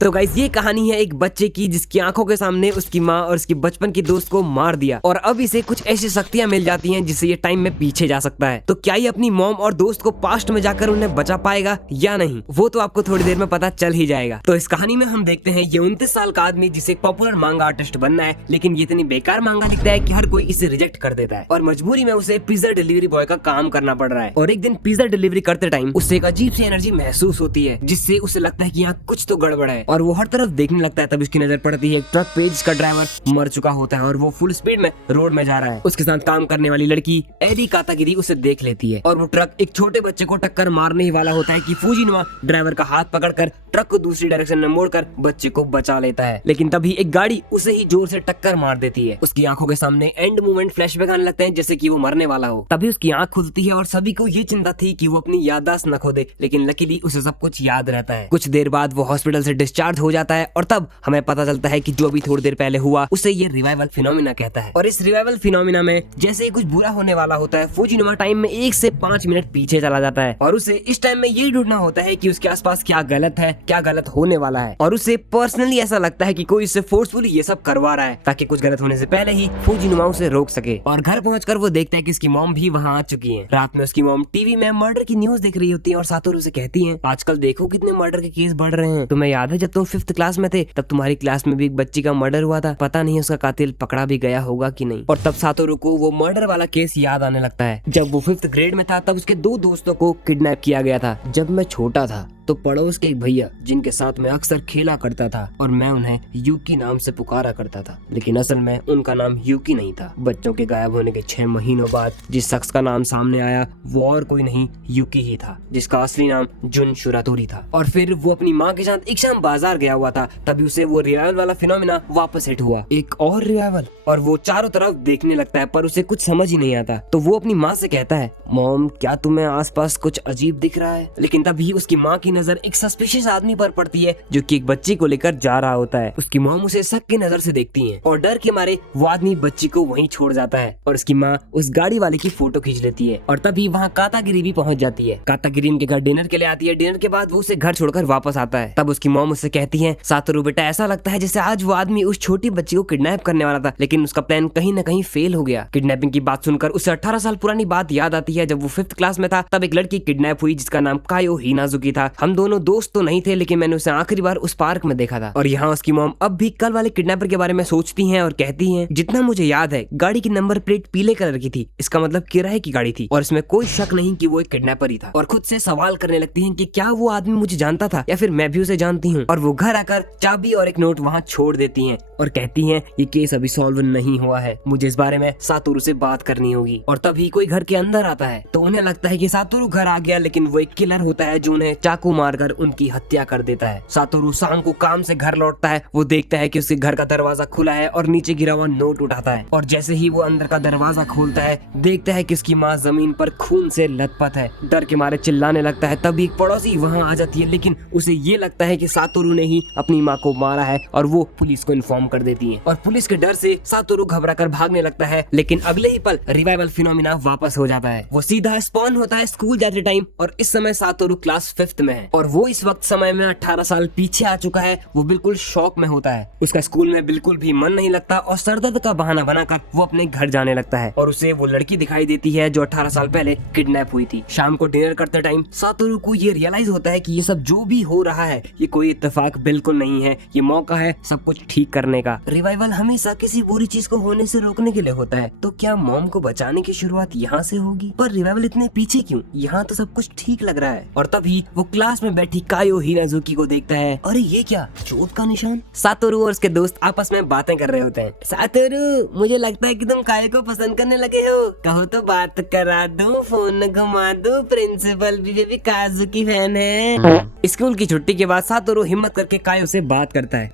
तो गाइस ये कहानी है एक बच्चे की जिसकी आंखों के सामने उसकी माँ और उसकी बचपन की दोस्त को मार दिया और अब इसे कुछ ऐसी शक्तियां मिल जाती हैं जिससे ये टाइम में पीछे जा सकता है। तो क्या ये अपनी मॉम और दोस्त को पास्ट में जाकर उन्हें बचा पाएगा या नहीं, वो तो आपको थोड़ी देर में पता चल ही जाएगा। तो इस कहानी में हम देखते हैं ये 29 साल का आदमी जिसे एक पॉपुलर मांगा आर्टिस्ट बनना है, लेकिन ये इतनी बेकार मांगा लिखता है कि हर कोई इसे रिजेक्ट कर देता है और मजबूरी में उसे पिज्जा डिलीवरी बॉय का काम करना पड़ रहा है। और एक दिन पिज्जा डिलीवरी करते टाइम उससे एक अजीब सी एनर्जी महसूस होती है जिससे उसे लगता है कि यहाँ कुछ तो गड़बड़ है और वो हर तरफ देखने लगता है। तब उसकी नजर पड़ती है एक ट्रक पे जिसका ड्राइवर मर चुका होता है और वो फुल स्पीड में रोड में जा रहा है। उसके साथ काम करने वाली लड़की एडी कातागिरी उसे देख लेती है और वो ट्रक एक छोटे बच्चे को टक्कर मारने ही वाला होता है कि फुजिनोवा ड्राइवर का हाथ पकड़कर ट्रक को दूसरी डायरेक्शन में मोड़कर बच्चे को बचा लेता है। लेकिन तभी एक गाड़ी उसे ही जोर से टक्कर मार देती है। उसकी आंखों के सामने एंड मूवमेंट फ्लैशबैक आने लगते हैं जैसे कि वो मरने वाला हो। तभी उसकी आंख खुलती है और सभी को ये चिंता थी कि वो अपनी याददाश्त न खो दे, लेकिन लकीली उसे सब कुछ याद रहता है। कुछ देर बाद वो हॉस्पिटल से डिस्चार्ज हो जाता है और तब हमें पता चलता है कि जो अभी थोड़ी देर पहले हुआ उसे ये रिवाइवल फिनोमिना कहता है। और इस रिवाइवल फिनोमिना में जैसे ही कुछ बुरा होने वाला होता है, फुजिनोवा टाइम में 1 से 5 मिनट पीछे चला जाता है और उसे इस टाइम में ये ढूंढना होता है कि उसके आसपास क्या गलत है, क्या गलत होने वाला है। और उसे पर्सनली ऐसा लगता है कि कोई इससे फोर्सफुली ये सब करवा रहा है ताकि कुछ गलत होने से पहले ही फुजिनोवा उसे रोक सके। और घर पहुंचकर वो देखता है कि उसकी मॉम भी वहाँ आ चुकी है। रात में उसकी मॉम टीवी में मर्डर की न्यूज देख रही होती है और सातोरू से कहती है, आजकल देखो कितने मर्डर के केस बढ़ रहे हैं। तुम्हें याद है जब तुम 5th क्लास में थे तब तुम्हारी क्लास में भी एक बच्ची का मर्डर हुआ था, पता नहीं उसका कातिल पकड़ा भी गया होगा कि नहीं। और तब सातोरू को वो मर्डर वाला केस याद आने लगता है। जब वो 5th ग्रेड में था तब उसके 2 दोस्तों को किडनैप किया गया था। जब मैं छोटा था तो पड़ोस के एक भैया जिनके साथ मैं अक्सर खेला करता था और मैं उन्हें यूकी नाम से पुकारा करता था, लेकिन असल में उनका नाम यूकी नहीं था। बच्चों के गायब होने के 6 महीनों बाद जिस शख्स का नाम सामने आया वो और कोई नहीं यूकी ही था, जिसका असली नाम जुन शुरातोरी था। और फिर वो अपनी माँ के साथ एक शाम बाजार गया हुआ था, तभी उसे वो रिवाइवल वाला फिनोमिना वापस हिट हुआ, एक और रिवाइवल। और वो चारों तरफ देखने लगता है पर उसे कुछ समझ ही नहीं आता। तो वो अपनी माँ से कहता है, मॉम क्या तुम्हें आसपास कुछ अजीब दिख रहा है? लेकिन तभी उसकी माँ की नजर एक सस्पिशियस आदमी पर पड़ती है जो कि एक बच्ची को लेकर जा रहा होता है। उसकी मॉम उसे शक की नजर से देखती है और डर के मारे वो आदमी बच्ची को वहीं छोड़ जाता है और उसकी माँ उस गाड़ी वाले की फोटो खींच लेती है। और तभी वहाँ कातागिरी भी पहुँच जाती है। कातागिरी उनके घर डिनर के लिए आती है। डिनर के बाद वो उसे घर छोड़कर वापस आता है। तब उसकी मॉम उससे कहती है, सातोरू बेटा ऐसा लगता है जैसे आज वो आदमी उस छोटी बच्ची को किडनैप करने वाला था, लेकिन उसका प्लान कहीं न कहीं फेल हो गया। किडनैपिंग की बात सुनकर उसे 18 साल पुरानी बात याद आती है। जब वो 5th क्लास में था तब एक लड़की किडनैप हुई जिसका नाम कायो हिनाजुकी था। हम दोनों दोस्त तो नहीं थे, लेकिन मैंने उसे आखिरी बार उस पार्क में देखा था। और यहाँ उसकी मॉम अब भी कल वाले किडनैपर के बारे में सोचती हैं और कहती हैं, जितना मुझे याद है गाड़ी की नंबर प्लेट पीले कलर की थी, इसका मतलब किराए की गाड़ी थी और इसमें कोई शक नहीं कि वो एक किडनैपर ही था। और खुद से सवाल करने लगती हैं कि क्या वो आदमी मुझे जानता था या फिर मैं भी उसे जानती हूँ। और वो घर आकर चाबी और एक नोट वहाँ छोड़ देती हैं और कहती हैं, ये केस अभी सॉल्व नहीं हुआ है, मुझे इस बारे में सातोरू से बात करनी होगी। और तभी कोई घर के अंदर आता है तो उन्हें लगता है कि सातोरू घर आ गया, लेकिन वो एक किलर होता है जो उन्हें चाकू मारकर उनकी हत्या कर देता है। सातोरू शाम को काम से घर लौटता है। वो देखता है कि उसके घर का दरवाजा खुला है और नीचे गिरा हुआ नोट उठाता है और जैसे ही वो अंदर का दरवाजा खोलता है देखता है कि उसकी माँ जमीन पर खून से लथपथ है। डर के मारे चिल्लाने लगता है। तभी एक पड़ोसी वहाँ आ जाती है, लेकिन उसे ये लगता है कि सातोरू ने ही अपनी माँ को मारा है और वो पुलिस को इन्फॉर्म कर देती है। और पुलिस के डर से सातोरू घबराकर भागने लगता है, लेकिन अगले ही पल रिवाइवल फिनोमिना वापस हो जाता है। वो सीधा स्पॉन होता है स्कूल जाते टाइम और इस समय सातोरू क्लास 5th में है और वो इस वक्त समय में 18 साल पीछे आ चुका है। वो बिल्कुल शॉक में होता है। उसका स्कूल में बिल्कुल भी मन नहीं लगता और सरदर्द का बहाना बनाकर वो अपने घर जाने लगता है और उसे वो लड़की दिखाई देती है जो 18 साल पहले किडनैप हुई थी। शाम को डिनर करते टाइम सातोरू को ये रियलाइज होता है कि ये सब जो भी हो रहा है ये कोई इत्तेफाक बिल्कुल नहीं है, ये मौका है सब कुछ ठीक करने का। रिवाइवल हमेशा किसी बुरी चीज को होने से रोकने के लिए होता है, तो क्या मॉम को बचाने की शुरुआत यहाँ से होगी? पर रिवाइवल इतने पीछे क्यों? यहाँ तो सब कुछ ठीक लग रहा है। और तभी वो क्लास में बैठी कायो हिनाजुकी को देखता है। अरे ये क्या, चोट का निशान? सातोरू और उसके दोस्त आपस में बातें कर रहे होते हैं। सातोरू मुझे लगता है कि तुम कायो को पसंद करने लगे हो, कहो तो बात करा दो, फोन घुमा दो, प्रिंसिपल भी काजू की फैन है। स्कूल की छुट्टी के बाद सातोरू हिम्मत करके कायो से बात करता है।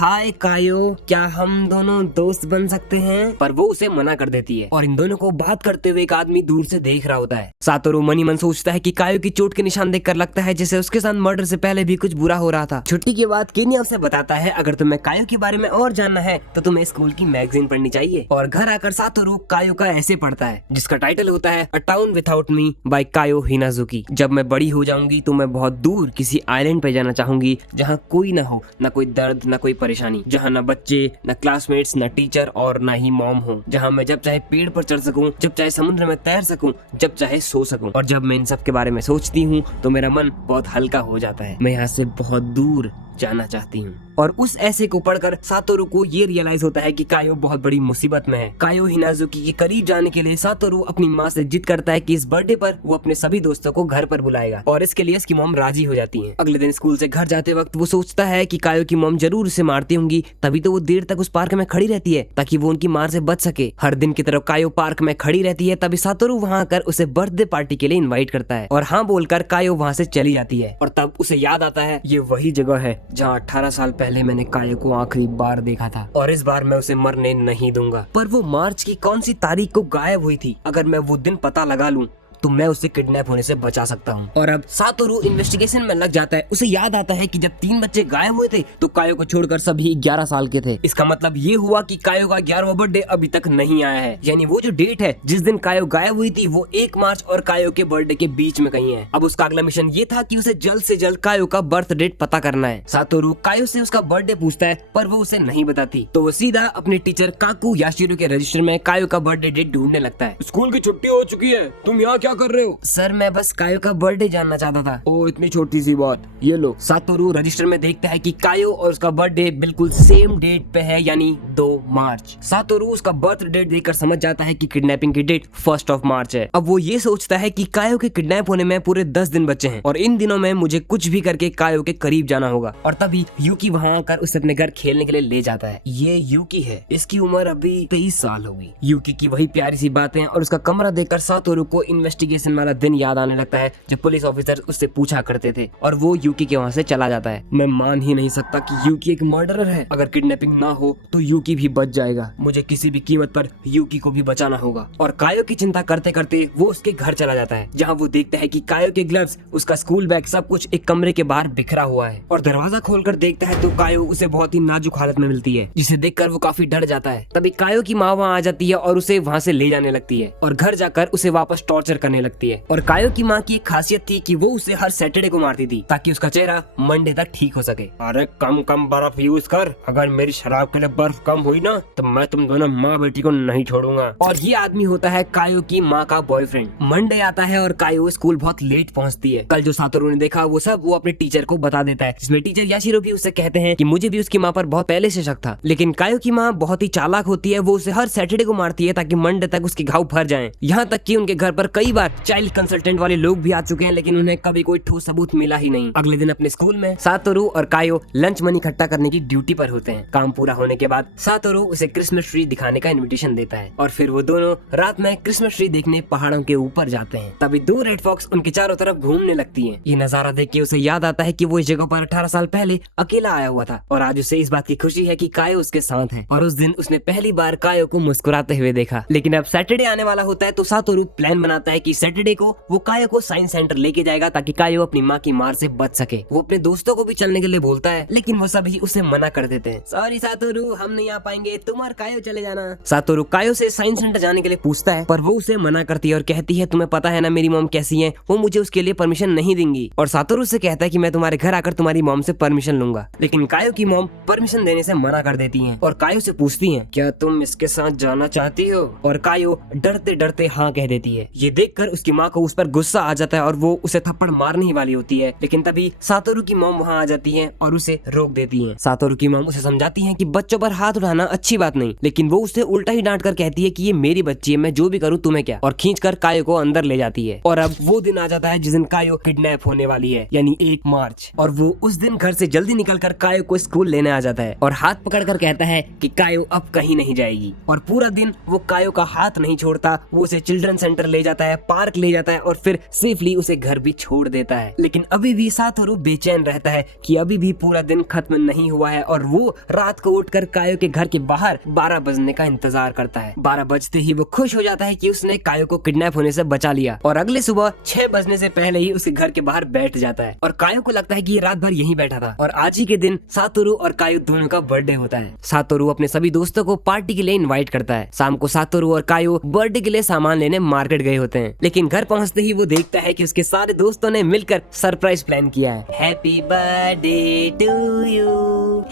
हाय कायो, क्या हम दोनों दोस्त बन सकते हैं? पर वो उसे मना कर देती है और इन दोनों को बात करते हुए एक आदमी दूर से देख रहा होता है। सातोरू मनी मन सोचता है कि कायो की चोट के निशान देखकर लगता है जैसे उसके साथ मर्डर से पहले भी कुछ बुरा हो रहा था। छुट्टी के बाद केनिया उसे बताता है अगर तुम्हें कायो के बारे में और जानना है तो तुम्हें स्कूल की मैगजीन पढ़नी चाहिए। और घर आकर सातोरू कायो का ऐसे पढ़ता है जिसका टाइटल होता है a town without me by Kayo Hinazuki. जब मैं बड़ी हो जाऊंगी तो मैं बहुत दूर किसी आइलैंड पे जाना चाहूंगी जहाँ कोई ना हो, ना कोई दर्द, ना कोई परेशानी, जहाँ ना बच्चे, ना क्लासमेट्स, ना टीचर और ना ही मॉम हो, जहाँ मैं जब चाहे पेड़ पर चढ़ सकूं, जब चाहे समुद्र में तैर सकूं, जब चाहे सो सकूं। और जब मैं इन सब के बारे में सोचती हूँ तो मेरा मन बहुत हल्का हो जाता है। मैं यहाँ से बहुत दूर जाना चाहती हूँ। और उस ऐसे को पढ़कर सातोरू को ये रियलाइज होता है कि कायो बहुत बड़ी मुसीबत में है। कायो हिनाजुकी के करीब जाने के लिए सातोरू अपनी माँ से जिद करता है कि इस बर्थडे पर वो अपने सभी दोस्तों को घर पर बुलाएगा और इसके लिए इसकी मॉम राजी हो जाती है। अगले दिन स्कूल से घर जाते वक्त वो सोचता है कि कायो की मॉम जरूर उसे मारती होंगी, तभी तो वो देर तक उस पार्क में खड़ी रहती है ताकि वो उनकी मार से बच सके। हर दिन की तरह कायो पार्क में खड़ी रहती है, तभी सातोरू वहाँ आकर उसे बर्थडे पार्टी के लिए इन्वाइट करता है और हाँ बोलकर कायो वहाँ से चली जाती है। और तब उसे याद आता है ये वही जगह है जहाँ 18 साल पहले मैंने कायो को आखिरी बार देखा था और इस बार मैं उसे मरने नहीं दूंगा। पर वो मार्च की कौन सी तारीख को गायब हुई थी? अगर मैं वो दिन पता लगा लूं तो मैं उसे किडनैप होने से बचा सकता हूँ। और अब सातोरू इन्वेस्टिगेशन में लग जाता है। उसे याद आता है कि जब 3 बच्चे गायब हुए थे तो कायो को छोड़कर सभी 11 साल के थे। इसका मतलब ये हुआ कि कायो का 11वां बर्थडे अभी तक नहीं आया है, यानी वो जो डेट है जिस दिन कायो गायब हुई थी वो 1 मार्च और कायो के बर्थडे के बीच में कहीं है। अब उसका अगला मिशन ये था कि उसे जल्द से जल्द कायो का बर्थ डेट पता करना है। सातोरू कायो से उसका बर्थडे पूछता है पर वो उसे नहीं बताती, तो वो सीधा अपने टीचर काकू याशिरो के रजिस्टर में कायो का बर्थडे डेट ढूंढने लगता है। स्कूल की छुट्टी हो चुकी है, तुम यहाँ क्या कर रहे हो? सर मैं बस कायो का बर्थडे जानना चाहता था। ओ इतनी छोटी सी बात, ये लो। सातोरू रजिस्टर में देखता है कि कायो और उसका बर्थडे बिल्कुल सेम डेट पे है, यानी 2 मार्च। सातोरू उसका बर्थ डेट देखकर समझ जाता है कि किडनैपिंग की डेट 1 मार्च है। अब वो ये सोचता है कि कायो के किडनैप होने में पूरे 10 दिन बचे हैं और इन दिनों में मुझे कुछ भी करके कायो के करीब जाना होगा। और तभी यूकी वहाँ आकर उसे अपने घर खेलने के लिए ले जाता है। ये यूकी है, इसकी उम्र अभी 23 साल होगी। यूकी की वही प्यारी सी बातें और उसका कमरा देखकर सातोरू को इन्वेस्टिगेशन वाला दिन याद आने लगता है जब पुलिस ऑफिसर उससे पूछा करते थे और वो यूकी के वहाँ से चला जाता है। मैं मान ही नहीं सकता कि यूकी एक मर्डरर है। अगर किडनैपिंग ना हो तो यूकी भी बच जाएगा। मुझे किसी भी कीमत पर यूकी को भी बचाना होगा। और कायो की चिंता करते करते वो उसके घर चला जाता है जहाँ वो देखता है कि कायो के ग्लव्स, उसका स्कूल बैग, सब कुछ एक कमरे के बाहर बिखरा हुआ है। और दरवाजा खोलकर देखता है तो कायो उसे बहुत ही नाजुक हालत में मिलती है, जिसे देखकर वो काफी डर जाता है। तभी कायो की माँ वहाँ आ जाती है और उसे वहाँ से ले जाने लगती है और घर जाकर उसे वापस टॉर्चर करने लगती है। और कायो की माँ की एक खासियत थी कि वो उसे हर सैटरडे को मारती थी ताकि उसका चेहरा मंडे तक ठीक हो सके। अरे कम बर्फ यूज कर, अगर मेरी शराब के लिए बर्फ कम हुई ना तो मैं तुम दोनों माँ बेटी को नहीं छोड़ूंगा। और ये आदमी होता है कायो की माँ का बॉयफ्रेंड। मंडे आता है और कायो स्कूल बहुत लेट पहुँचती है। कल जो सातोरू ने देखा वो सब वो अपने टीचर को बता देता है, जिसमें टीचर याशिरो भी उससे कहते हैं कि मुझे भी उसकी माँ पर बहुत पहले से शक था। लेकिन कायो की माँ बहुत ही चालाक होती है, वो उसे हर सैटरडे को मारती है ताकि मंडे तक उसके घाव भर जाएं। यहाँ तक कि उनके घर पर कई बार चाइल्ड कंसल्टेंट वाले लोग भी आ चुके हैं लेकिन उन्हें कभी कोई ठोस सबूत मिला ही नहीं। अगले दिन अपने स्कूल में सातोरू और कायो लंच मनी इकट्ठा करने की ड्यूटी पर होते हैं। काम पूरा होने के बाद सातोरू उसे क्रिसमस ट्री दिखाने का इनविटेशन देता है और फिर वो दोनों रात में क्रिसमस ट्री देखने पहाड़ों के ऊपर जाते हैं। तभी 2 रेड फॉक्स उनके चारों तरफ घूमने लगती हैं। ये नजारा देख के उसे याद आता है कि वो इस जगह पर 18 साल पहले अकेला आया हुआ था और आज उसे इस बात की खुशी है कि कायो उसके साथ है। और उस दिन उसने पहली बार कायो को मुस्कुराते हुए देखा। लेकिन अब सैटरडे आने वाला होता है तो सातोरू प्लान बनाता है कि सैटरडे को वो कायो को साइंस सेंटर लेके जाएगा ताकि कायो अपनी माँ की मार से बच सके। वो अपने दोस्तों को भी चलने के लिए बोलता है लेकिन वो सभी उसे मना कर देते हैं। सॉरी सातोरू, हम नहीं आ पाएंगे, तुम और कायो चले जाना। सातोरू कायो से साइंस सेंटर जाने के लिए पूछता है पर वो उसे मना करती है और कहती है तुम्हें पता है ना मेरी मॉम कैसी है, वो मुझे उसके लिए परमिशन नहीं देंगी। और सातोरू से कहता है कि मैं तुम्हारे घर आकर तुम्हारी मॉम से परमिशन लूंगा। लेकिन कायो की मॉम परमिशन देने से मना कर देती है और कायो से पूछती है क्या तुम इसके साथ जाना चाहती हो? और कायो डरते डरते हाँ कह देती है। ये देखकर उसकी माँ को उस पर गुस्सा आ जाता है और वो उसे थप्पड़ मारने ही वाली होती है, लेकिन तभी सातोरू की मॉम वहाँ आ जाती है और उसे रोक देती है। सातोरू की मॉम उसे समझाती है कि बच्चों पर हाथ उठाना अच्छी बात नहीं, लेकिन वो उसे उल्टा ही डांट कर कहती है कि ये मेरी बच्ची है, मैं जो भी करूँ तुम्हें क्या, और खींचकर कायो को अंदर ले जाती है। और अब वो दिन आ जाता है जिस दिन कायो किडनैप होने वाली है, यानी 1 मार्च। और वो उस दिन घर से जल्दी निकलकर कायो को स्कूल लेने आ जाता है और हाथ पकड़कर कहता है कि कायो अब कहीं नहीं जाएगी। और पूरा दिन वो कायो का हाथ नहीं छोड़ता, वो उसे चिल्ड्रन सेंटर ले जाता है, पार्क ले जाता है और फिर सेफली उसे घर भी छोड़ देता है। लेकिन अभी भी सातोरू बेचैन रहता है कि अभी भी पूरा दिन खत्म नहीं हुआ है और वो रात को उठकर कायो के घर के बाहर 12 बजने का इंतजार करता है। 12 बजते ही वो खुश हो जाता है कि उसने कायो को किडनैप होने से बचा लिया और अगले सुबह 6 बजने से पहले ही उसके घर के बाहर बैठ जाता है और कायो को लगता है कि ये रात भर यहीं बैठा था। और आज ही के दिन सातोरू और कायो दोनों का बर्थडे होता है। सातोरू अपने सभी दोस्तों को पार्टी के लिए इनवाइट करता है। शाम को सातोरू और कायो बर्थडे के लिए सामान लेने मार्केट गए होते हैं, लेकिन घर पहुंचते ही वो देखता है कि उसके सारे दोस्तों ने मिलकर सरप्राइज प्लान किया है। Happy birthday to you,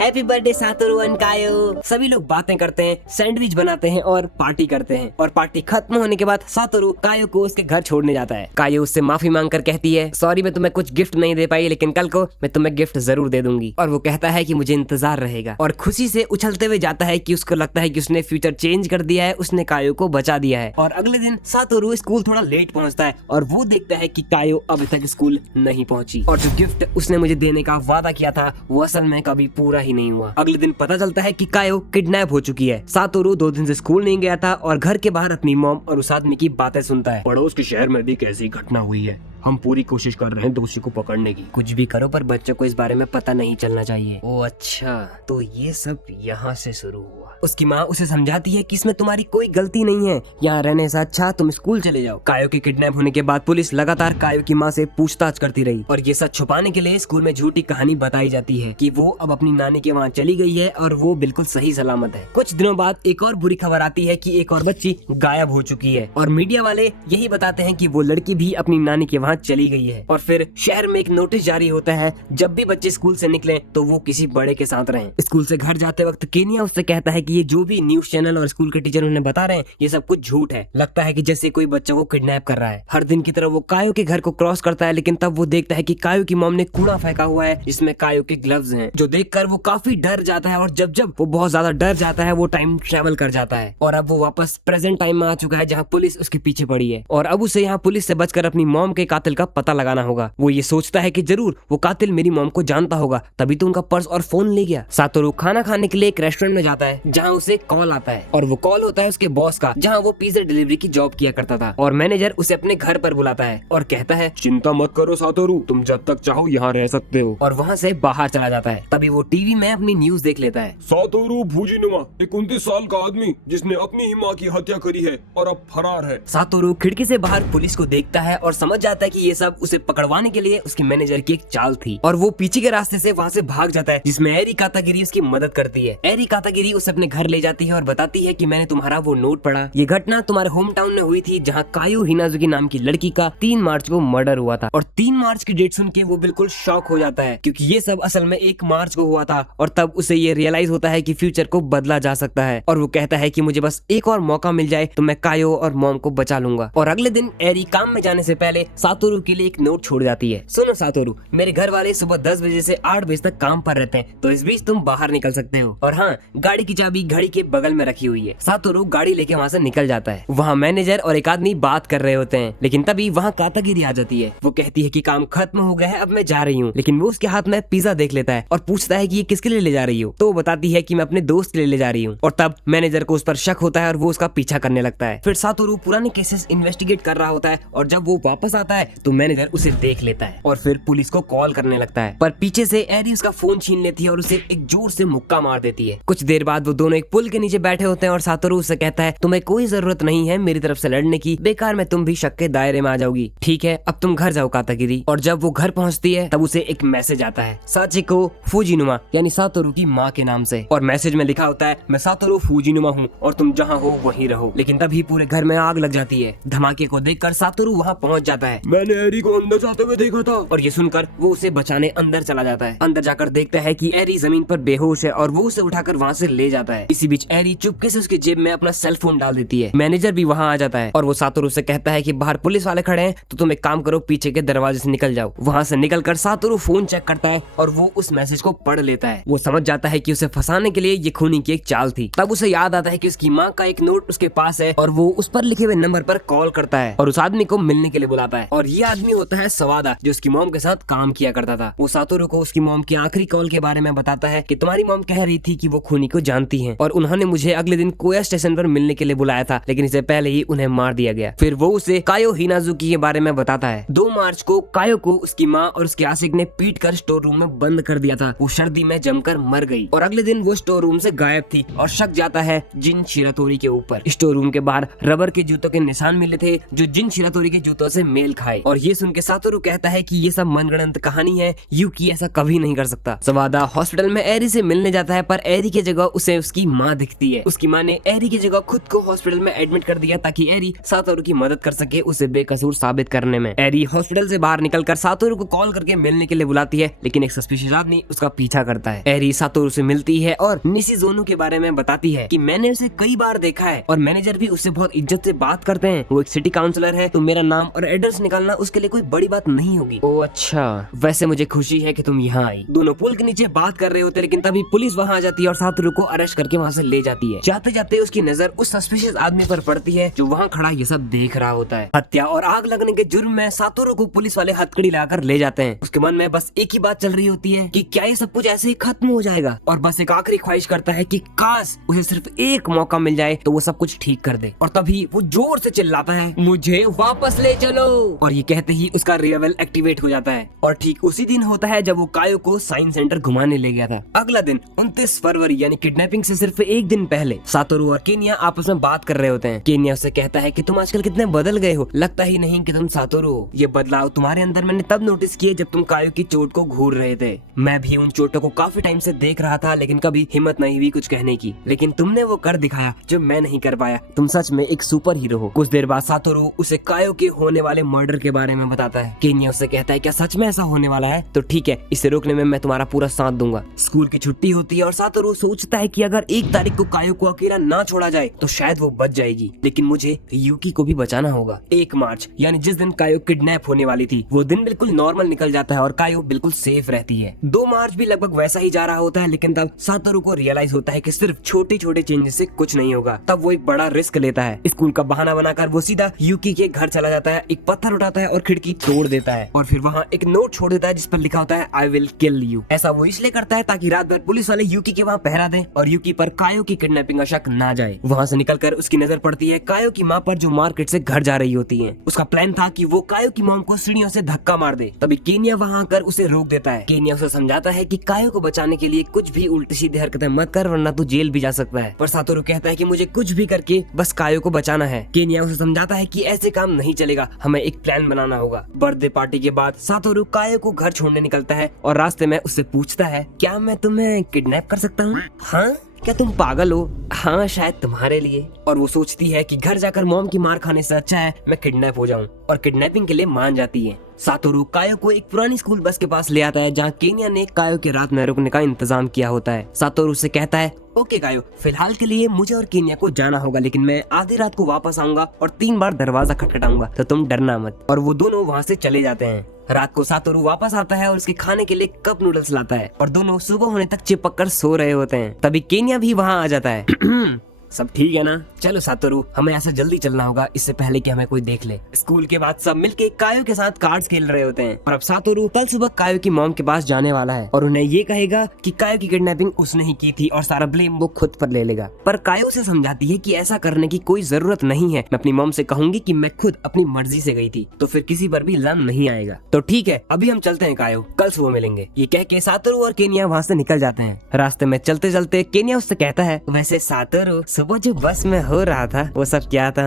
happy birthday Satoru and Kayo. सभी लोग बातें करते हैं, सैंडविच बनाते हैं और पार्टी करते हैं। और पार्टी खत्म होने के बाद सातोरू कायो को उसके घर छोड़ने जाता है। कायो उससे माफी मांगकर कहती है, सॉरी मैं तुम्हें कुछ गिफ्ट नहीं दे पाई, लेकिन कल को मैं तुम्हें गिफ्ट जरूर दे दूंगी। और वो कहता है कि मुझे इंतजार रहेगा और खुशी से उछलते हुए जाता है कि उसको लगता है कि उसने फ्यूचर चेंज कर दिया है, उसने कायो को बचा दिया है। और अगले दिन सातोरू स्कूल थोड़ा लेट पहुंचता है और वो देखता है कि कायो अभी तक स्कूल नहीं पहुंची और जो गिफ्ट उसने मुझे देने का वादा किया था वो असल में कभी पूरा ही नहीं हुआ। अगले दिन पता चलता है कि कायो किडनैप हो चुकी है। सातोरू 2 दिन से स्कूल नहीं गया था और घर के बाहर अपनी मॉम और उस आदमी की बातें सुनता है। पड़ोस के शहर में भी कैसी घटना हुई है, हम पूरी कोशिश कर रहे हैं दोषी को पकड़ने की। कुछ भी करो पर बच्चों को इस बारे में पता नहीं चलना चाहिए। ओ अच्छा, तो ये सब यहाँ से शुरू हुआ। उसकी माँ उसे समझाती है कि इसमें तुम्हारी कोई गलती नहीं है, यहाँ रहने से अच्छा तुम स्कूल चले जाओ। कायो के किडनैप होने के बाद पुलिस लगातार कायो की माँ से पूछताछ करती रही और ये सच छुपाने के लिए स्कूल में झूठी कहानी बताई जाती है कि वो अब अपनी नानी के वहाँ चली गई है और वो बिल्कुल सही सलामत है। कुछ दिनों बाद एक और बुरी खबर आती है कि एक और बच्ची गायब हो चुकी है और मीडिया वाले यही बताते हैं कि वो लड़की भी अपनी नानी के वहाँ चली गई है। और फिर शहर में एक नोटिस जारी होता है, जब भी बच्चे स्कूल से निकले तो वो किसी बड़े के साथ रहें। स्कूल से घर जाते वक्त केनिया उससे कहता है कि ये जो भी न्यूज चैनल और स्कूल के टीचर उन्हें बता रहे हैं ये सब कुछ झूठ है। लगता है कि जैसे कोई बच्चों को किडनैप कर रहा है। हर दिन की तरह वो कायो के घर को क्रॉस करता है, लेकिन तब वो देखता है कि कायो की मॉम ने कूड़ा फेंका हुआ है जिसमें कायो के ग्लव्स हैं, जो देखकर वो काफी डर जाता है। और जब वो बहुत ज्यादा डर जाता है वो टाइम ट्रेवल कर जाता है और अब वो वापस प्रेजेंट टाइम में आ चुका है जहाँ पुलिस उसके पीछे पड़ी है और अब उसे यहाँ पुलिस से बचकर अपनी मॉम के कातिल का पता लगाना होगा। वो ये सोचता है कि जरूर वो कातिल मेरी मॉम को जानता होगा, तभी तो उनका पर्स और फोन ले गया। सातोरू खाना खाने के लिए एक रेस्टोरेंट में जाता है जहाँ उसे कॉल आता है और वो कॉल होता है उसके बॉस का, जहाँ वो पिज्जा डिलीवरी की जॉब किया करता था। और मैनेजर उसे अपने घर पर बुलाता है और कहता है, चिंता मत करो सातोरू, तुम जब तक चाहो यहाँ रह सकते हो। और वहाँ से बाहर चला जाता है। तभी वो टीवी में अपनी न्यूज देख लेता है। सातोरू फुजीनुमा, एक 29 साल का आदमी जिसने अपनी ही माँ की हत्या करी है और अब फरार है। सातोरू खिड़की से बाहर पुलिस को देखता है और समझ जाता है कि ये सब उसे पकड़वाने के लिए उसके मैनेजर की एक चाल थी और वो पीछे के रास्ते से वहाँ से भाग जाता है, जिसमें एरी कातागिरी उसकी मदद करती है। एरी कातागिरी उसे अपने घर ले जाती है और बताती है कि मैंने तुम्हारा वो नोट पढ़ा, ये घटना तुम्हारे होम टाउन में हुई थी जहाँ कायो हिनाजुकी नाम की लड़की का 3 मार्च को मर्डर हुआ था। और 3 मार्च की डेट सुन के वो बिल्कुल शॉक हो जाता है क्योंकि ये सब असल में 1 मार्च को हुआ था। और तब उसे ये रियलाइज होता है कि फ्यूचर को बदला जा सकता है और वो कहता है कि मुझे बस एक और मौका मिल जाए तो मैं कायो और मॉम को बचा लूंगा। और अगले दिन एरी काम में जाने से पहले सातोरू के लिए एक नोट छोड़ जाती है। सुनो सातोरू, मेरे घर वाले सुबह 10 बजे से 8 बजे तक काम पर रहते हैं, तो इस बीच तुम बाहर निकल सकते हो। और हाँ, गाड़ी की चाबी घड़ी के बगल में रखी हुई है। सातोरू गाड़ी लेके वहाँ से निकल जाता है। वहाँ मैनेजर और एक आदमी बात कर रहे होते हैं, लेकिन तभी वहाँ कातागिरी आ जाती है। वो कहती है कि काम खत्म हो गया है, अब मैं जा रही हूँ। लेकिन वो उसके हाथ में पिज्जा देख लेता है और पूछता है कि ये किसके लिए ले जा रही हो, तो वो बताती है कि मैं अपने दोस्त के लिए ले जा रही हूँ। और तब मैनेजर को उस पर शक होता है और वो उसका पीछा करने लगता है। फिर सातोरू पुराने केसेस इन्वेस्टिगेट कर रहा होता है और जब वो वापस आता है तो मैनेजर उसे देख लेता है और फिर पुलिस को कॉल करने लगता है। पर पीछे से एरी उसका फोन छीन लेती है और उसे एक जोर से मुक्का मार देती है। कुछ देर बाद वो दोनों एक पुल के नीचे बैठे होते हैं और सातोरू उससे कहता है, तुम्हें कोई जरूरत नहीं है मेरी तरफ से लड़ने की, बेकार में तुम भी शक के दायरे में आ जाओगी। ठीक है, अब तुम घर जाओ कातागिरी। और जब वो घर पहुंचती है तब उसे एक मैसेज आता है साचिको फुजीनुमा यानी सातोरू की माँ के नाम से। और मैसेज में लिखा होता है, मैं सातोरू फुजीनुमा हूँ और तुम जहाँ हो वहीं रहो। लेकिन तभी पूरे घर में आग लग जाती है। धमाके को देखकर सातोरू वहाँ पहुँच जाता है। मैंने एरी को अंदर जाते हुए देखा था। और ये सुनकर वो उसे बचाने अंदर चला जाता है। अंदर जाकर देखता है कि एरी जमीन पर बेहोश है और वो उसे उठाकर वहाँ से ले जाता है। इसी बीच एरी चुपके से उसकी जेब में अपना सेल फोन डाल देती है। मैनेजर भी वहाँ आ जाता है और वो सातोरू से कहता है कि बाहर पुलिस वाले खड़े हैं, तो तुम एक काम करो, पीछे के दरवाजे से निकल जाओ। वहाँ से निकलकर सातोरू फोन चेक करता है और वो उस मैसेज को पढ़ लेता है। वो समझ जाता है कि उसे फंसाने के लिए ये खूनी की एक चाल थी। तब उसे याद आता है कि उसकी माँ का एक नोट उसके पास है और वो उस पर लिखे हुए नंबर पर कॉल करता है और उस आदमी को मिलने के लिए बुलाता है। और ये आदमी होता है सवादा, जो उसकी मॉम के साथ काम किया करता था। वो सातोरू को उसकी मॉम की आखिरी कॉल के बारे में बताता है कि तुम्हारी मॉम कह रही थी कि वो खूनी को जानती आती हैं और उन्होंने मुझे अगले दिन कोया स्टेशन पर मिलने के लिए बुलाया था, लेकिन इससे पहले ही उन्हें मार दिया गया। फिर वो उसे कायो हिनाजुकी के बारे में बताता है। 2 मार्च को कायो को उसकी माँ और उसके आशिक ने पीट कर स्टोर रूम में बंद कर दिया था। वो सर्दी में जमकर मर गई और अगले दिन वो स्टोर रूम से गायब थी और शक जाता है जिन शिरातोरी के ऊपर। स्टोर रूम के बाहर रबर के जूतों के निशान मिले थे जो जिन शिरातोरी के जूतों से मेल खाए, और ये सुन के सातोरू कहता है कि ये सब मनगढ़ंत कहानी है, यूकी ऐसा कभी नहीं कर सकता। सवादा हॉस्पिटल में एरी से मिलने जाता है, पर एरी की जगह उसे उसकी माँ दिखती है। उसकी माँ ने एरी की जगह खुद को हॉस्पिटल में एडमिट कर दिया ताकि एरी सातोरू की मदद कर सके उसे बेकसूर साबित करने में। एरी हॉस्पिटल से बाहर निकलकर सातोरू को कॉल करके मिलने के लिए बुलाती है, लेकिन एक सस्पिशियस आदमी उसका पीछा करता है। एरी सातोरू से मिलती है और निशिज़ोनो के बारे में बताती है कि मैंने उसे कई बार देखा है और मैनेजर भी उससे बहुत इज्जत से बात करते हैं। वो एक सिटी काउंसलर है, तो मेरा नाम और एड्रेस निकालना उसके लिए कोई बड़ी बात नहीं होगी। ओ अच्छा, वैसे मुझे खुशी है कि तुम यहाँ आई। दोनों पुल के नीचे बात कर रहे होते, लेकिन तभी पुलिस वहाँ आ जाती है और सातोरू को अरेस्ट करके वहाँ से ले जाती है। जाते जाते उसकी नजर उस सस्पिशियस आदमी पर पड़ती है जो वहाँ खड़ा ये सब देख रहा होता है। हत्या और आग लगने के जुर्म में सातोरू को पुलिस वाले हथकड़ी लगाकर ले जाते हैं। उसके मन में बस एक ही बात चल रही होती है कि क्या ये सब कुछ ऐसे ही खत्म हो जाएगा, और बस एक आखिरी ख्वाहिश करता है कि काश उसे सिर्फ एक मौका मिल जाए तो वो सब कुछ ठीक कर दे। और तभी वो जोर से चिल्लाता है, मुझे वापस ले चलो, और ये कहते ही उसका रियल एक्टिवेट हो जाता है। और ठीक उसी दिन होता है जब वो कायो को साइंस सेंटर घुमाने ले गया था। अगला दिन 29 फरवरी यानी किडनैपिंग से सिर्फ एक दिन पहले सातोरू और केनिया आपस में बात कर रहे होते हैं। केनिया उससे कहता है कि तुम आजकल कितने बदल गए हो, लगता ही नहीं कि तुम सातोरू हो। ये बदलाव तुम्हारे अंदर मैंने तब नोटिस किए जब तुम कायो की चोट को घूर रहे थे। मैं भी उन चोटों को काफी टाइम से देख रहा था, लेकिन कभी हिम्मत नहीं हुई कुछ कहने की, लेकिन तुमने वो कर दिखाया जो मैं नहीं कर पाया। तुम सच में एक सुपर हीरो हो। कुछ देर बाद सातोरू उसे कायो के होने वाले मर्डर के बारे में बताता है। केनिया उससे कहता है क्या सच में ऐसा होने वाला है? तो ठीक है, इसे रोकने में मैं तुम्हारा पूरा साथ दूंगा। स्कूल की छुट्टी होती है और सातोरू सोचता है कि अगर 1 तारीख को कायो को अकेला ना छोड़ा जाए तो शायद वो बच जाएगी, लेकिन मुझे यूकी को भी बचाना होगा। 1 मार्च यानी जिस दिन कायो किडनैप होने वाली थी, वो दिन बिल्कुल नॉर्मल निकल जाता है और कायो बिल्कुल सेफ रहती है। 2 मार्च भी लगभग वैसा ही जा रहा होता है, लेकिन तब सातोरू को रियलाइज होता है कि सिर्फ छोटे छोटे चेंजेस से कुछ नहीं होगा। तब वो एक बड़ा रिस्क लेता है। स्कूल का बहाना बनाकर वो सीधा यूकी के घर चला जाता है, एक पत्थर उठाता है और खिड़की तोड़ देता है, और फिर वहाँ एक नोट छोड़ देता है जिस पर लिखा होता है आई विल किल यू। ऐसा वो इसलिए करता है ताकि रात भर पुलिस वाले यूकी के वहाँ पहरा दें और यूकी पर कायो की किडनैपिंग का शक ना जाए। वहाँ से निकलकर उसकी नजर पड़ती है कायो की माँ पर जो मार्केट से घर जा रही होती है। उसका प्लान था कि वो कायो की मॉम को सीढ़ियों से धक्का मार दे। तभी केनिया वहाँ आकर उसे रोक देता है। केनिया उसे समझाता है कि कायो को बचाने के लिए कुछ भी उल्टी सीधी हरकतें मत कर, वरना तू जेल भी जा सकता है। पर सातोरू कहता है कि मुझे कुछ भी करके बस कायो को बचाना है। केनिया उसे समझाता है कि ऐसे काम नहीं चलेगा, हमें एक प्लान बनाना होगा। बर्थडे पार्टी के बाद सातोरू कायो को घर छोड़ने निकलता है और रास्ते में उससे पूछता है, क्या मैं तुम्हें किडनैप कर सकता हूँ? हाँ, क्या तुम पागल हो? हाँ, शायद तुम्हारे लिए। और वो सोचती है कि घर जाकर मॉम की मार खाने से अच्छा है मैं किडनैप हो जाऊं, और किडनैपिंग के लिए मान जाती है। सातोरू कायो को एक पुरानी स्कूल बस के पास ले आता है जहाँ केनिया ने कायो के रात में रुकने का इंतजाम किया होता है। सातोरू से कहता है, ओके कायो, फिलहाल के लिए मुझे और केनिया को जाना होगा, लेकिन मैं आधी रात को वापस आऊंगा और 3 बार दरवाजा खटखटाऊंगा, तो तुम डरना मत। और वो दोनों वहाँ से चले जाते हैं। रात को सातोरू वापस आता है और उसके खाने के लिए कप नूडल्स लाता है, और दोनों सुबह होने तक चिपक कर सो रहे होते हैं। तभी केनिया भी वहाँ आ जाता है। सब ठीक है ना? चलो सातोरू, हमें ऐसा जल्दी चलना होगा इससे पहले कि हमें कोई देख ले। स्कूल के बाद सब मिलके कायो के साथ कार्ड्स खेल रहे होते हैं, और अब सातोरू कल सुबह कायो की मॉम के पास जाने वाला है और उन्हें ये कहेगा कि कायो की किडनैपिंग उसने ही की थी और सारा ब्लेम वो खुद पर ले लेगा। पर कायो उसे समझाती है कि ऐसा करने की कोई जरूरत नहीं है, मैं अपनी मॉम से कहूंगी कि मैं खुद अपनी मर्जी से गई थी, तो फिर किसी पर भी इल्जाम नहीं आएगा। तो ठीक है, अभी हम चलते हैं कायो, कल सुबह मिलेंगे। ये कह के सातोरू और केनिया वहाँ से निकल जाते हैं। रास्ते में चलते चलते केनिया उससे कहता है, वैसे सातोरू, सुबह जो बस में हो रहा था वो सब क्या था?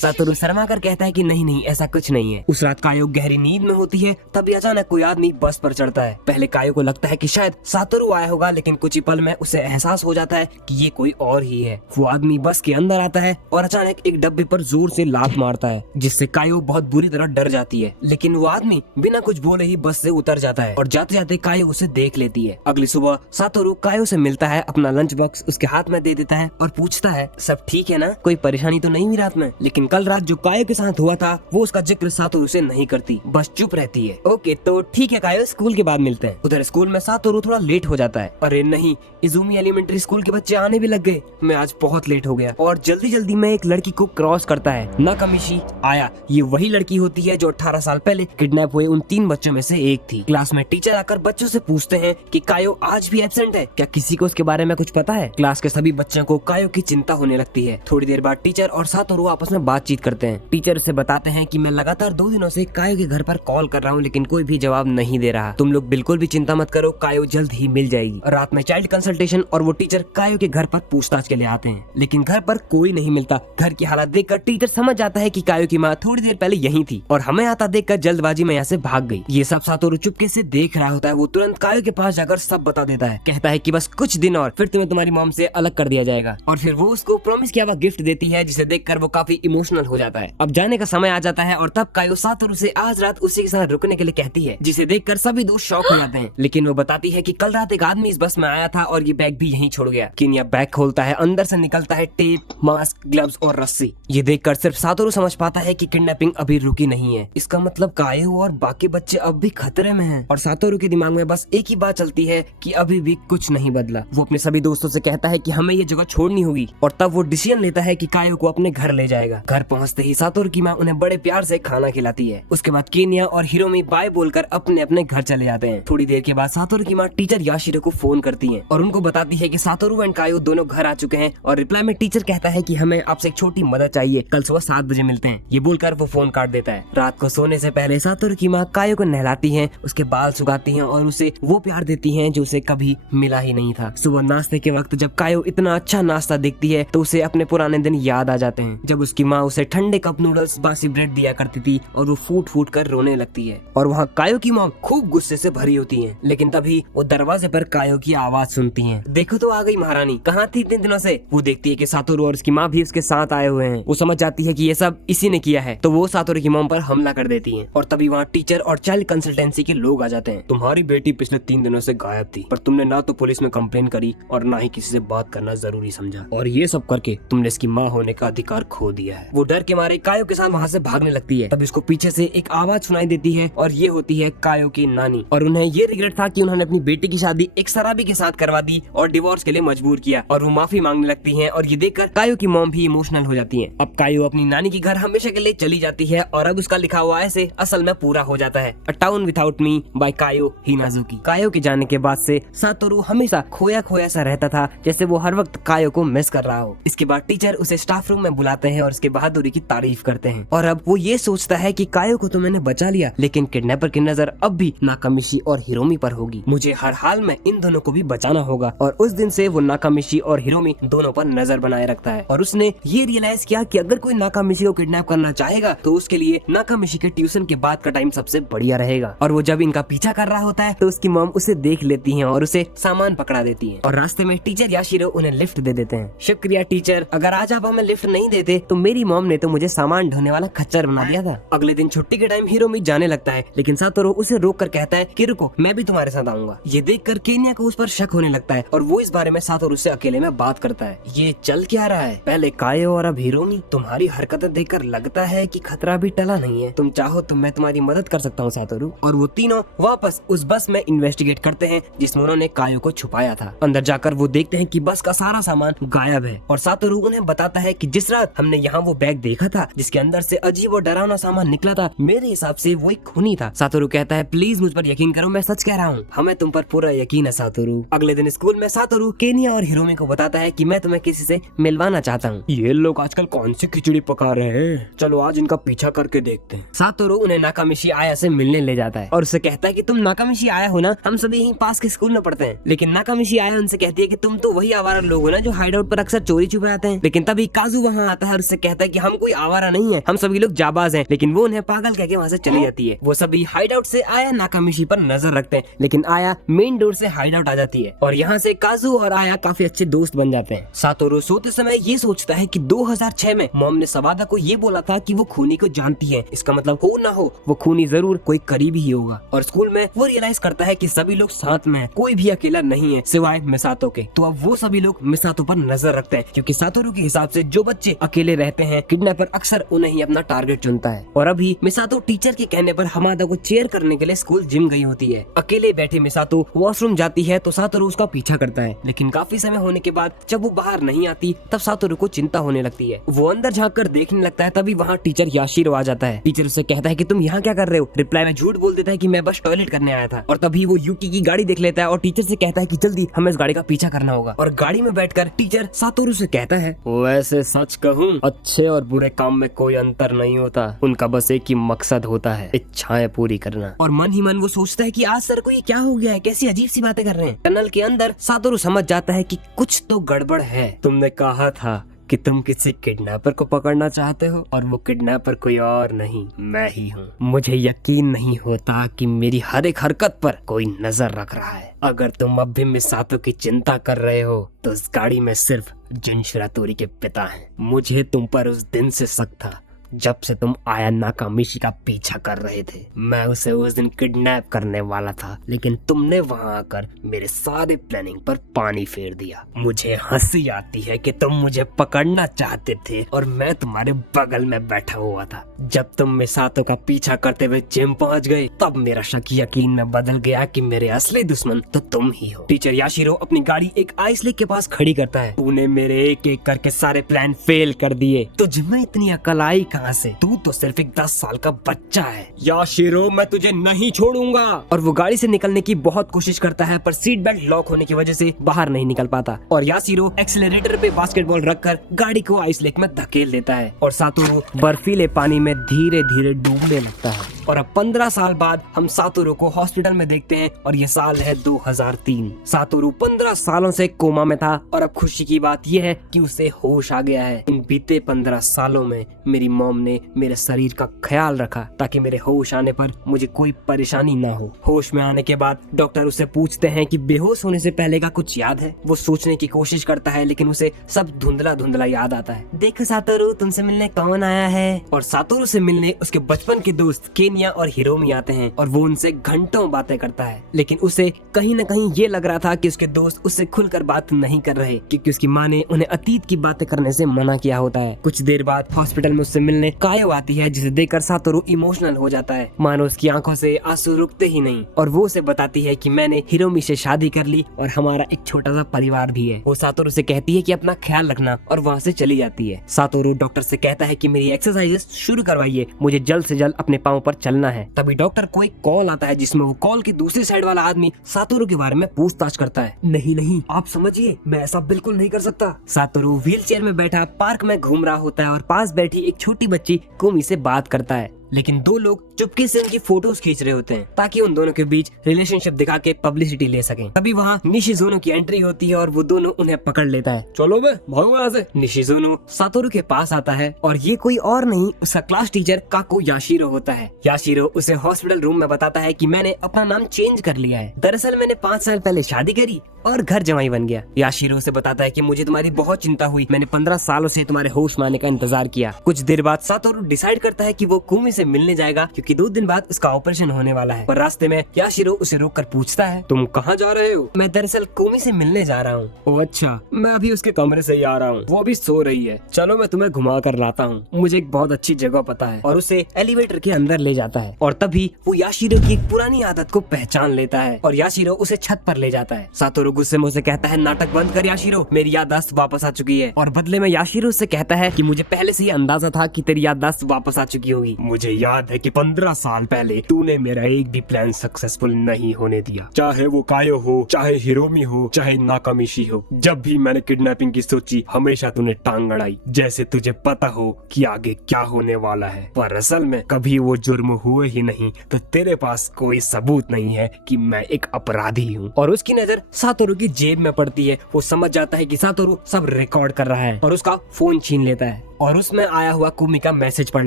सातोरू शर्मा कर कहता है कि नहीं नहीं, ऐसा कुछ नहीं है। उस रात कायो गहरी नींद में होती है, तभी अचानक कोई आदमी बस पर चढ़ता है। पहले कायो को लगता है कि शायद सातोरू आया होगा, लेकिन कुछ ही पल में उसे एहसास हो जाता है कि ये कोई और ही है। वो आदमी बस के अंदर आता है और अचानक एक डब्बे पर जोर से लात मारता है, जिससे कायो बहुत बुरी तरह डर जाती है। लेकिन वो आदमी बिना कुछ बोले ही बस से उतर जाता है और जाते जाते कायो उसे देख लेती है। अगली सुबह सातोरू कायो से मिलता है, अपना लंच बॉक्स उसके हाथ में दे देता है और पूछता कैसा है, सब ठीक है ना, कोई परेशानी तो नहीं हुई रात में? लेकिन कल रात जो कायो के साथ हुआ था वो उसका जिक्र सातोरू से नहीं करती, बस चुप रहती है। ओके तो ठीक है कायो, स्कूल के बाद मिलते हैं। उधर स्कूल में सातोरू थोड़ा लेट हो जाता है। अरे नहीं, इजुमी एलिमेंट्री स्कूल के बच्चे आने भी लग गए, मैं आज बहुत लेट हो गया। और जल्दी जल्दी में एक लड़की को क्रॉस करता है, नाकामिशी आया। ये वही लड़की होती है जो 18 साल पहले किडनैप हुए उन 3 बच्चों में से एक थी। क्लास में टीचर आकर बच्चों से पूछते हैं कि कायो आज भी एब्सेंट है, क्या किसी को उसके बारे में कुछ पता है? क्लास के सभी बच्चों को कायो की चिंता होने लगती है। थोड़ी देर बाद टीचर और सातोरू आपस में बातचीत करते हैं। टीचर उसे बताते हैं कि मैं लगातार 2 दिनों से कायो के घर पर कॉल कर रहा हूँ लेकिन कोई भी जवाब नहीं दे रहा। तुम लोग बिल्कुल भी चिंता मत करो, कायो जल्द ही मिल जाएगी। रात में चाइल्ड कंसल्टेशन और वो टीचर कायो के घर पर पूछताछ के लिए आते हैं लेकिन घर पर कोई नहीं मिलता। घर की हालत देखकर टीचर समझ जाता है कि कायो की माँ थोड़ी देर पहले यहीं थी और हमें आता देखकर जल्दबाजी में यहाँ से भाग गई। ये सब सातोरू चुपके से देख रहा होता है। वो तुरंत कायो के पास जाकर सब बता देता है, कहता है कि बस कुछ दिन और फिर तुम्हें तुम्हारी मॉम से अलग कर दिया जाएगा। और फिर वो उसको प्रॉमिस किया हुआ गिफ्ट देती है जिसे देखकर वो काफी इमोशनल हो जाता है। अब जाने का समय आ जाता है और तब कायो सातोरू से आज रात उसी के साथ रुकने के लिए कहती है, जिसे देखकर सभी दोस्त शॉक हो जाते हैं। लेकिन वो बताती है कि कल रात एक आदमी इस बस में आया था और ये बैग भी यहीं छोड़ गया। किन्या बैग खोलता है, अंदर से निकलता है टेप, मास्क, ग्लव्स और रस्सी। ये देखकर सिर्फ सातोरू समझ पाता है कि किडनैपिंग अभी रुकी नहीं है। इसका मतलब कायो और बाकी बच्चे अब भी खतरे में हैं। और सातोरू के दिमाग में बस एक ही बात चलती है कि अभी भी कुछ नहीं बदला। वो अपने सभी दोस्तों से कहता है कि हमें ये जगह छोड़नी होगी और तब वो डिसीजन लेता है कि कायो को अपने घर ले जाएगा। घर पहुंचते ही सातोरू की माँ उन्हें बड़े प्यार से खाना खिलाती है। उसके बाद केन्या और हिरोमी बाय बोलकर अपने अपने घर चले जाते हैं। थोड़ी देर के बाद सातोरू की माँ टीचर याशिरो को फोन करती है और उनको बताती है कि सातोरू एंड कायो दोनों घर आ चुके हैं। और रिप्लाई में टीचर कहता है कि हमें आपसे एक छोटी मदद चाहिए, कल सुबह 7 बजे मिलते हैं। ये बोलकर वो फोन काट देता है। रात को सोने से पहले सातोरू की माँ कायो को नहलाती है, उसके बाल सुखाती है और उसे वो प्यार देती है जो उसे कभी मिला ही नहीं था। सुबह नाश्ते के वक्त जब कायो इतना अच्छा नाश्ता देखती है तो उसे अपने पुराने दिन याद आ जाते हैं जब उसकी माँ उसे ठंडे कप नूडल्स, बासी ब्रेड दिया करती थी और वो फूट फूट कर रोने लगती है। और वहाँ कायो की माँ खूब गुस्से से भरी होती है। लेकिन तभी वो दरवाजे पर कायो की आवाज सुनती है। देखो तो आ गई महारानी, कहाँ थी इतने दिनों से? वो देखती है कि सातोरू और उसकी माँ भी उसके साथ आए हुए हैं। वो समझ जाती है कि ये सब इसी ने किया है तो वो सातोरू की मॉम पर हमला कर देती है। और तभी वहाँ टीचर और चाइल्ड कंसल्टेंसी के लोग आ जाते हैं। तुम्हारी बेटी पिछले 3 दिनों से गायब थी पर तुमने ना तो पुलिस में कंप्लेन करी और ना ही किसी से बात करना जरूरी समझा और ये सब करके तुमने इसकी माँ होने का अधिकार खो दिया है। वो डर के मारे कायो के साथ वहाँ से भागने लगती है। तब इसको पीछे से एक आवाज सुनाई देती है और ये होती है कायो की नानी। और उन्हें ये रिग्रेट था कि उन्होंने अपनी बेटी की शादी एक शराबी के साथ करवा दी और डिवोर्स के लिए मजबूर किया। और वो माफी मांगने लगती है और ये देखकर कायो की मॉम भी इमोशनल हो जाती है। अब कायो अपनी नानी के घर हमेशा के लिए चली जाती है और अब उसका लिखा हुआ ऐसे असल में पूरा हो जाता है, a town without me by Kayo Hinazuki. Kayo के जाने के बाद से सातोरू हमेशा खोया खोया सा रहता था, जैसे वो हर वक्त कायो को मिस कर रहा हो। इसके बाद टीचर उसे स्टाफ रूम में बुलाते हैं और उसके बहादुरी की तारीफ करते हैं। और अब वो ये सोचता है कि कायो को तो मैंने बचा लिया लेकिन किडनैपर की नजर अब भी नाकामिशी और हिरोमी पर होगी। मुझे हर हाल में इन दोनों को भी बचाना होगा। और उस दिन से वो नाकामिशी और हिरोमी दोनों पर नजर बनाए रखता है। और उसने ये रियलाइज किया कि अगर कोई नाकामिशी को किडनैप करना चाहेगा तो उसके लिए नाकामिशी के ट्यूशन के बाद का टाइम सबसे बढ़िया रहेगा। और वो जब इनका पीछा कर रहा होता है तो उसकी मॉम उसे देख लेती है और उसे सामान पकड़ा देती है। और रास्ते में टीचर याशिरो उन्हें लिफ्ट दे देते हैं। शुक्रिया टीचर, अगर आज आप हमें लिफ्ट नहीं देते तो मेरी मॉम ने तो मुझे सामान ढोने वाला खच्चर बना दिया था। अगले दिन छुट्टी के टाइम हिरोमी जाने लगता है लेकिन सातोरू उसे रोक कर कहता है कि रुको, मैं भी तुम्हारे साथ आऊंगा। ये देखकर केन्या को उस पर शक होने लगता है और वो इस बारे में सातोरू से अकेले में बात करता है। ये चल क्या रहा है? पहले कायो और अब हिरोमी। तुम्हारी हरकतें देखकर लगता है कि खतरा भी टला नहीं है। तुम चाहो तो मैं तुम्हारी मदद कर सकता हूँ सातोरू। और वो तीनों वापस उस बस में इन्वेस्टिगेट करते हैं जिसमें उन्होंने कायो को छुपाया था। अंदर जाकर वो देखते हैं कि बस का सारा सामान गायब है। और सातोरू उन्हें बताता है कि जिस रात हमने यहाँ वो बैग देखा था जिसके अंदर से अजीब और डरावना सामान निकला था, मेरे हिसाब से वो एक खूनी था। सातोरू कहता है प्लीज मुझ पर यकीन करो, मैं सच कह रहा हूँ। हमें तुम पर पूरा यकीन है सातोरू। अगले दिन स्कूल में सातोरू केन्या और हिरोमी को बताता है कि मैं तुम्हें किसी से मिलवाना चाहता हूँ। ये लोग आजकल कौन सी खिचड़ी पका रहे हैं, चलो आज इनका पीछा करके देखते हैं। सातोरू उन्हें नाकामिशी आया से मिलने ले जाता है और उससे कहता है कि तुम नाकामिशी आया हो ना, हम सभी यहीं पास के स्कूल में पढ़ते हैं। लेकिन नाकामिशी आया उनसे कहती है कि तुम तो वही आवारा लोग हो ना जो हाइड आउट पर अक्सर चोरी छुपे आते हैं। लेकिन तभी काजू वहाँ आता है और उससे कहता है कि हम कोई आवारा नहीं है, हम सभी लोग जाबाज हैं। लेकिन वो उन्हें पागल कहके वहाँ से चली जाती है। वो सभी हाइड आउट से आया नाकामिशी पर नजर रखते हैं लेकिन आया मेन डोर से हाइड आउट आ जाती है और यहाँ से काजू और आया काफी अच्छे दोस्त बन जाते हैं। सातोरू सोते समय ये सोचता है कि 2006 में मॉम ने सवादा को ये बोला था कि वो खूनी को जानती है। इसका मतलब हो ना हो वो खूनी जरूर कोई करीबी ही होगा। और स्कूल में वो रियलाइज करता है कि सभी लोग साथ में हैं, कोई भी अकेला नहीं है सिवाय मिसातो के। तो अब वो सभी लोग मिसातो पर नजर रखते हैं, क्योंकि सातोरू के हिसाब से जो बच्चे अकेले रहते हैं किडनैपर अक्सर उन्हें ही अपना टारगेट चुनता है। और अभी मिसातो टीचर के कहने पर हमादा को चेयर करने के लिए स्कूल जिम गई होती है। अकेले बैठे मिसातो वॉशरूम जाती है तो सातोरू उसका पीछा करता है, लेकिन काफी समय होने के बाद जब वो बाहर नहीं आती तब सातोरू को चिंता होने लगती है। वो अंदर झाँक कर देखने लगता है, तभी वहाँ टीचर याशिरो आ जाता है। टीचर उससे कहता है कि तुम यहाँ क्या कर रहे हो। रिप्लाई में झूठ बोल देता है कि मैं बस टॉयलेट करने आया था। और तभी वो यूकी की गाड़ी देख लेता है और टीचर से कहता है कि जल्दी हमें इस गाड़ी का पीछा करना होगा। और गाड़ी में बैठकर टीचर सातोरू से कहता है, वैसे सच कहूँ अच्छे और बुरे काम में कोई अंतर नहीं होता, उनका बस एक ही मकसद होता है, इच्छाएं पूरी करना। और मन ही मन वो सोचता है कि आज सर को ये क्या हो गया है, कैसी अजीब सी बातें कर रहे हैं। टनल के अंदर सातोरू समझ जाता है कि कुछ तो गड़बड़ है। तुमने कहा था कि तुम किसी किडनैपर को पकड़ना चाहते हो और वो किडनैपर कोई और नहीं, मैं ही हूँ। मुझे यकीन नहीं होता कि मेरी हर एक हरकत पर कोई नजर रख रहा है। अगर तुम अब भी मिसातो की चिंता कर रहे हो तो इस गाड़ी में सिर्फ जुन शिरातोरी के पिता हैं। मुझे तुम पर उस दिन से शक था जब से तुम आया नाकामिशी का पीछा कर रहे थे। मैं उसे उस दिन किडनैप करने वाला था, लेकिन तुमने वहां आकर मेरे सारे प्लानिंग पर पानी फेर दिया। मुझे हंसी आती है कि तुम मुझे पकड़ना चाहते थे और मैं तुम्हारे बगल में बैठा हुआ था। जब तुम मिसातो का पीछा करते हुए जिम पहुंच गए तब मेरा शक यकीन में बदल गया कि मेरे असली दुश्मन तो तुम ही हो। टीचर याशिरो अपनी गाड़ी एक आइस लेक के पास खड़ी करता है। तूने मेरे एक एक करके सारे प्लान फेल कर दिए। तुझमें इतनी अकल आई कहाँ से? तू तो सिर्फ एक 10 साल का बच्चा है। याशिरो मैं तुझे नहीं छोड़ूंगा। और वो गाड़ी से निकलने की बहुत कोशिश करता है, पर सीट बेल्ट लॉक होने की वजह से बाहर नहीं निकल पाता। और याशिरो एक्सीलरेटर पे बास्केटबॉल रखकर गाड़ी को आइस लेक में धकेल देता है और सातोरू बर्फीले पानी में धीरे धीरे डूबने लगता है। और अब 15 साल बाद हम सातोरू को हॉस्पिटल में देखते हैं और ये साल है 2003। सातोरू 15 सालों से कोमा में था और अब खुशी की बात यह है कि उसे होश आ गया है। इन बीते 15 सालों में मेरी मॉम ने मेरे शरीर का ख्याल रखा ताकि मेरे होश आने पर मुझे कोई परेशानी ना हो। होश में आने के बाद डॉक्टर उससे पूछते हैं कि बेहोश होने से पहले का कुछ याद है। वो सोचने की कोशिश करता है लेकिन उसे सब धुंधला धुंधला याद आता है। देखो सातोरू, तुमसे मिलने कौन आया है। और सातोरू से मिलने उसके बचपन के दोस्त केनिया और हिरोमी आते हैं और वो उनसे घंटों बातें करता है, लेकिन उसे कहीं न कहीं ये लग रहा था कि उसके दोस्त उससे खुलकर बात नहीं कर रहे, क्योंकि उसकी माँ ने उन्हें अतीत की बातें करने से मना किया होता है। कुछ देर बाद हॉस्पिटल में उससे मिलने कायो आती है, जिसे देखकर सातोरू इमोशनल हो जाता है। मानो उसकी आंखों से आंसू रुकते ही नहीं। और वो उसे बताती है कि मैंने हिरोमी से शादी कर ली और हमारा एक छोटा सा परिवार भी है। वो सातोरू से कहती है कि अपना ख्याल रखना और वहाँ से चली जाती है। सातोरू डॉक्टर से कहता है कि मेरी एक्सरसाइजेस शुरू करवाइए, मुझे जल्द से जल्द अपने पाँव पर चलना है। तभी डॉक्टर को एक कॉल आता है जिसमें वो कॉल की दूसरी साइड वाला आदमी सातोरू के बारे में पूछताछ करता है। नहीं नहीं, आप समझिए, मैं ऐसा बिल्कुल नहीं कर सकता। सातोरू व्हील चेयर में बैठा पार्क में घूम रहा होता है और पास बैठी एक छोटी बच्ची कोमी से बात करता है, लेकिन दो लोग चुपके से उनकी फोटोज खींच रहे होते हैं ताकि उन दोनों के बीच रिलेशनशिप दिखा के पब्लिसिटी ले सकें। तभी वहाँ निशिजुनो की एंट्री होती है और वो दोनों उन्हें पकड़ लेता है। चलो बे, भागो यहाँ से। निशिजुनो सातोरू के पास आता है और ये कोई और नहीं, उसका क्लास टीचर काको याशिरो होता है। याशिरो उसे हॉस्पिटल रूम में बताता है कि मैंने अपना नाम चेंज कर लिया है। दरअसल मैंने 5 साल पहले शादी करी और घर जमाई बन गया। याशिरो उसे बताता है कि मुझे तुम्हारी बहुत चिंता हुई, मैंने 15 सालों से तुम्हारे होश में आने का इंतजार किया। कुछ देर बाद सातोरू डिसाइड करता है कि वो कुमी से मिलने जाएगा, क्योंकि 2 दिन बाद उसका ऑपरेशन होने वाला है। पर रास्ते में याशिरो उसे रोककर पूछता है, तुम कहाँ जा रहे हो? मैं दरअसल कुमी से मिलने जा रहा हूँ। ओह अच्छा, मैं अभी उसके कमरे से ही आ रहा हूँ, वो अभी सो रही है। चलो मैं तुम्हें घुमा कर लाता हूँ, मुझे एक बहुत अच्छी जगह पता है। और उसे एलिवेटर के अंदर ले जाता है और तभी वो याशिरो की एक पुरानी आदत को पहचान लेता है और याशिरो उसे छत पर ले जाता है। सातोरू गुस्से में उसे कहता है, नाटक बंद कर याशिरो, मेरी याददाश्त वापस आ चुकी है। और बदले में याशिरो उससे कहता है कि मुझे पहले से ही अंदाजा था कि तेरी याददाश्त वापस आ चुकी होगी। मुझे याद है कि 15 साल पहले तूने मेरा एक भी प्लान सक्सेसफुल नहीं होने दिया, चाहे वो कायो हो, चाहे हिरोमी हो, चाहे नाकामिशी हो। जब भी मैंने किडनैपिंग की सोची हमेशा तूने टांग अड़ाई, जैसे तुझे पता हो कि आगे क्या होने वाला है। पर असल में कभी वो जुर्म हुए ही नहीं, तो तेरे पास कोई सबूत नहीं है कि मैं एक अपराधी हूँ। और उसकी नजर सातोरू की जेब में पड़ती है। वो समझ जाता है कि सातोरू सब रिकॉर्ड कर रहा है और उसका फोन छीन लेता है। और उसमें आया हुआ कुमी का मैसेज पढ़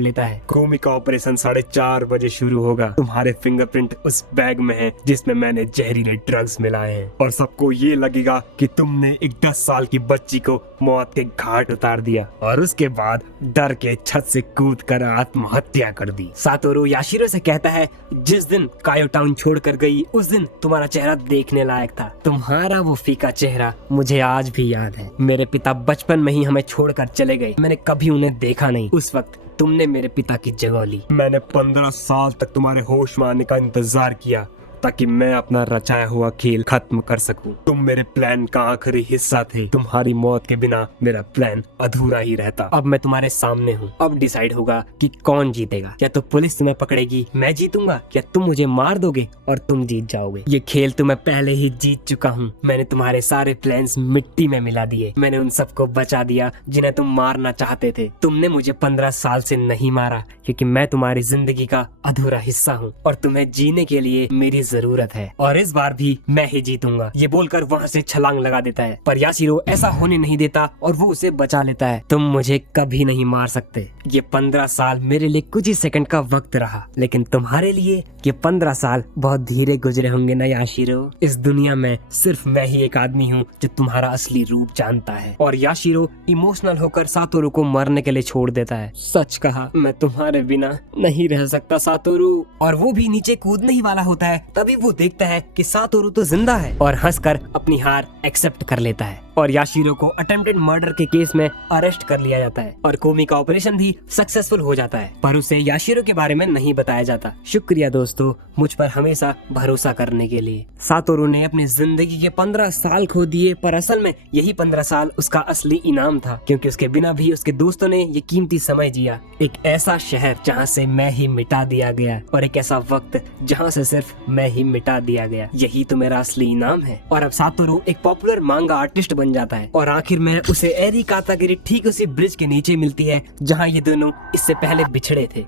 लेता है। कुमी का ऑपरेशन 4:30 बजे शुरू होगा। तुम्हारे फिंगरप्रिंट उस बैग में है जिसमें मैंने जहरीले ड्रग्स मिलाए हैं, और सबको ये लगेगा कि तुमने एक 10 साल की बच्ची को मौत के घाट उतार दिया और उसके बाद डर के छत से कूद कर आत्महत्या कर दी। सातोरू याशिरो से कहता है, जिस दिन कायो टाउन छोड़कर गई उस दिन तुम्हारा चेहरा देखने लायक था। तुम्हारा वो फीका चेहरा मुझे आज भी याद है। मेरे पिता बचपन में ही हमें छोड़कर चले गए। मैंने कभी उन्हें देखा नहीं। उस वक्त तुमने मेरे पिता की जगह ली। मैंने 15 साल तक तुम्हारे होश में आने का इंतजार किया ताकि मैं अपना रचाया हुआ खेल खत्म कर सकूं। तुम मेरे प्लान का आखिरी हिस्सा थे। तुम्हारी मौत के बिना मेरा प्लान अधूरा ही रहता। अब मैं तुम्हारे सामने हूँ। अब डिसाइड होगा कि कौन जीतेगा। या तो पुलिस तुम्हें पकड़ेगी, मैं जीतूंगा, या तुम मुझे मार दोगे और तुम जीत जाओगे। ये खेल तो मैं पहले ही जीत चुका हूँ। मैंने तुम्हारे सारे प्लान्स मिट्टी में मिला दिए। मैंने उन सबको बचा दिया जिन्हें तुम मारना चाहते थे। तुमने मुझे 15 साल से नहीं मारा क्योंकि मैं तुम्हारी जिंदगी का अधूरा हिस्सा हूँ और तुम्हें जीने के लिए मेरी जरूरत है, और इस बार भी मैं ही जीतूंगा। ये बोलकर वहाँ से छलांग लगा देता है, पर याशिरो ऐसा होने नहीं देता और वो उसे बचा लेता है। तुम मुझे कभी नहीं मार सकते। ये 15 साल मेरे लिए कुछ ही सेकंड का वक्त रहा, लेकिन तुम्हारे लिए ये 15 साल बहुत धीरे गुजरे होंगे ना याशिरो। इस दुनिया में सिर्फ मैं ही एक आदमी हूँ जो तुम्हारा असली रूप जानता है। और याशिरो इमोशनल होकर सातोरू को मरने के लिए छोड़ देता है। सच कहा, मैं तुम्हारे बिना नहीं रह सकता सातोरू। और वो भी नीचे कूदने ही वाला होता है, तभी वो देखता है कि सातोरू तो जिंदा है और हंसकर अपनी हार एक्सेप्ट कर लेता है। और याशिरो को अटेम्प्टेड मर्डर के केस में अरेस्ट कर लिया जाता है और कोमी का ऑपरेशन भी सक्सेसफुल हो जाता है, पर उसे याशिरो के बारे में नहीं बताया जाता। शुक्रिया दोस्तों मुझ पर हमेशा भरोसा करने के लिए। सातोरू ने अपनी जिंदगी के 15 साल खो दिए, पर असल में यही 15 साल उसका असली इनाम था, क्योंकि उसके बिना भी उसके दोस्तों ने ये कीमती समय जिया। एक ऐसा शहर जहाँ से मैं ही मिटा दिया गया, और एक ऐसा वक्त जहाँ से सिर्फ मैं ही मिटा दिया गया। यही तो मेरा असली इनाम है। और अब सातोरू एक पॉपुलर मांगा आर्टिस्ट बन जाता है, और आखिर में उसे एरी कातागिरी ठीक उसी ब्रिज के नीचे मिलती है जहाँ ये दोनों इससे पहले बिछड़े थे।